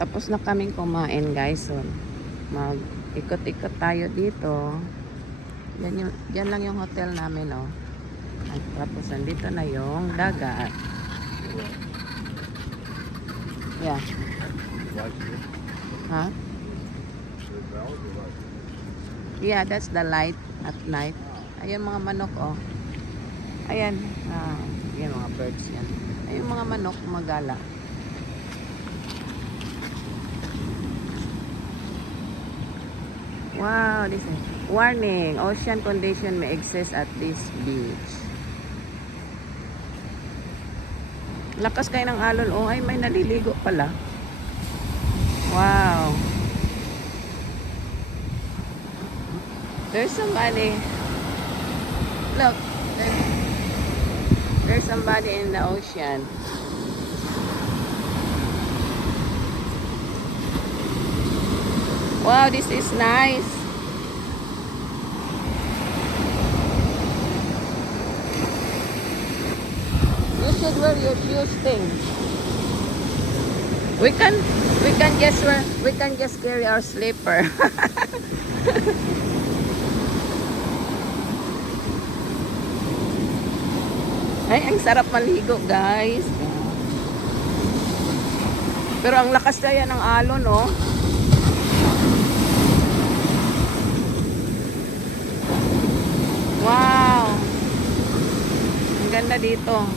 Tapos na kaming kumain, guys. So, mag-ikot-ikot tayo dito. Yan lang yung hotel namin, oh. At tapos nandito na yung dagat. Yeah. Huh? Yeah, that's the light at night. Ayun mga manok, oh. Ayan. Yan mga birds yan. Ayun mga manok, magala. Wow, this is warning. Ocean condition may exist at this beach. Lakas kayo ng alon. Oh, ay may naliligo pala. Wow. There's somebody. Look. There's somebody in the ocean. Wow, this is nice. You should wear your shoes thing. We can just carry our slipper. Ay, ang sarap maligo, guys. Pero ang lakas kaya ng alon, no? Wow! Ang ganda dito.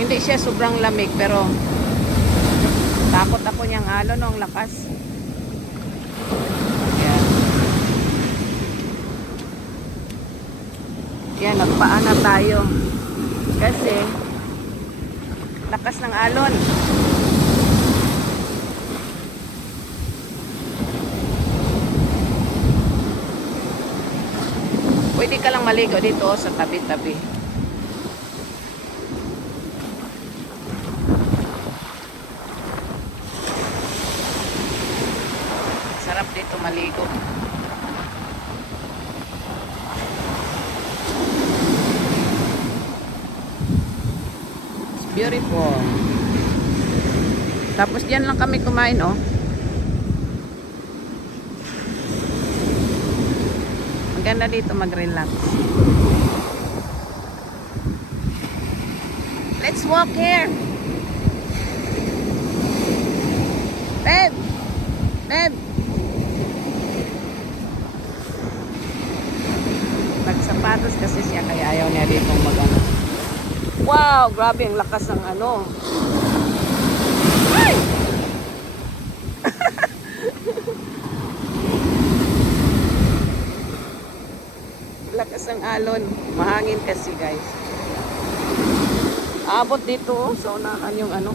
Hindi siya sobrang lamig, pero takot ako niyang alon, no? Ang lakas. Yan, nagpaan na tayo. Kasi, lakas ng alon. Pwede ka lang maligo dito sa tabi-tabi. Sarap dito maligo. Beautiful. Tapos diyan lang kami kumain, oh. Ang ganda dito mag-relax. Let's walk here. Babe. Babe. Nagsapatos kasi siya kaya ayaw niya dito mag-ano. Wow, grabe ang lakas ng ano. Ay! Lakas ng alon. Mahangin kasi, guys. Abot dito, so unahan yung ano,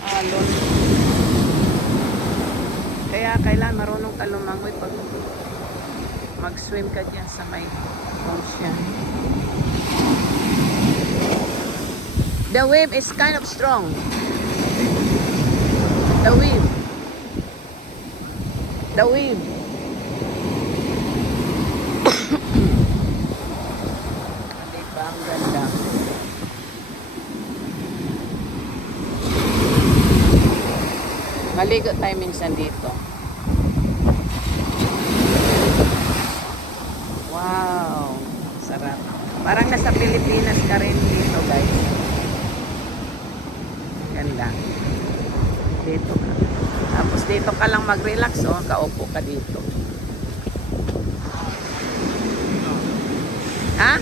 alon. Kaya kailan marunong ka lumangoy pag mag-swim ka dyan sa may ocean. The wave is kind of strong. The wave. The wave. Diba, ang ganda. Maligo tayo minsan dito. Wow. Sarap. Parang nasa Pilipinas ka rin dito, guys. Ganda. Dito ka. Tapos dito ka lang mag-relax, oh. Kaupo ka dito. Ha?